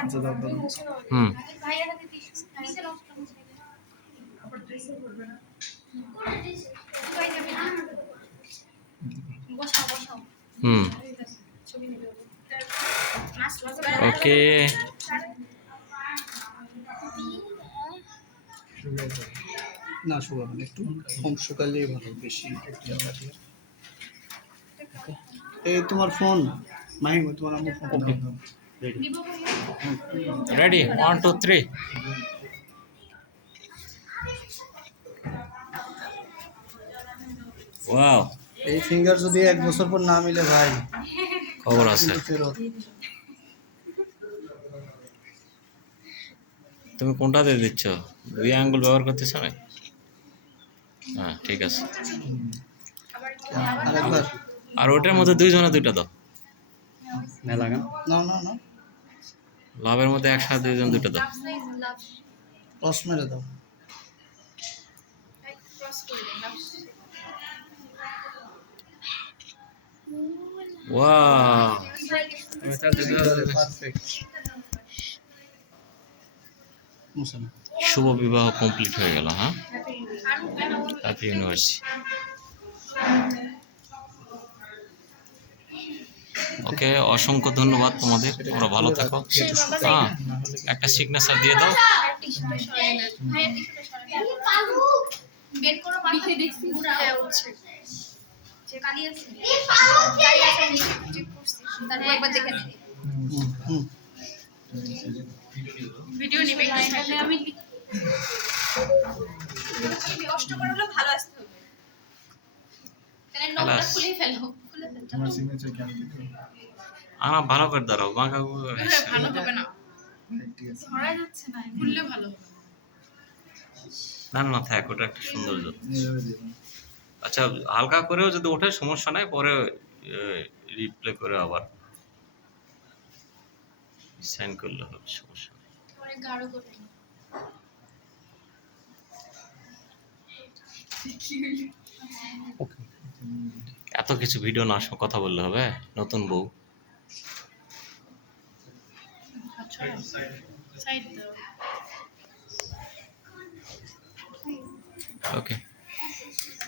আচ্ছা দাও দাও। হুম হুম ওকে না শুকাবো না, একটু কম শুকালেই ভালো, বেশি ঠান্ডা দিয়ে। এই তোমার ফোন মাহিম, তোমার আমার ফোন ওকে দাও। রেডি 1 2 3 ওয়াও এই ফিঙ্গার যদি 1 বছর পর না মিলে ভাই, খবর আছে কিন্তু ফেরত। তুমি কোনটা দিয়ে দিচ্ছ দুই আঙ্গুল ব্যবহার করতেছ না হ্যাঁ ঠিক আছে আরেকবার। আর ওটার মধ্যে দুইজনে দুইটা দাও না না না, লাভের মধ্যে একসাথে দুইজন দুইটা দাও ক্রস মেরে দাও। Wow perfect. মুসা না। শুভ বিবাহ কমপ্লিট হয়ে গেল হ্যাঁ হ্যাপি ইউনিভার্সিটি ওকে অসংখ্য ধন্যবাদ তোমাদের তোমরা ভালো থাকো হ্যাঁ একটা সিগনেচার দিয়ে দাও ভিডিও নিবে আমি কষ্ট করে হলো ভালো আসতে হবে তাহলে নোটটা খুলে ফেলো তোমার সিগনেচার কেন দিতে? আমার ভালো করে দাঁড়াও বাঁকা ভালো হবে না ঠিক আছে। ধরা যাচ্ছে না খুললে ভালো না না থাক ওটা একটা সৌন্দর্য এইভাবে দিও। আচ্ছা হালকা করেও যদি ওঠে সমস্যা নাই পরে রিপ্লে করে আবার সাইন করলে হবে সমস্যা নেই পরে গাঢ় করে এত কিছু ভিডিও না কথা বললে হবে নতুন বউ সাইড দাও ওকে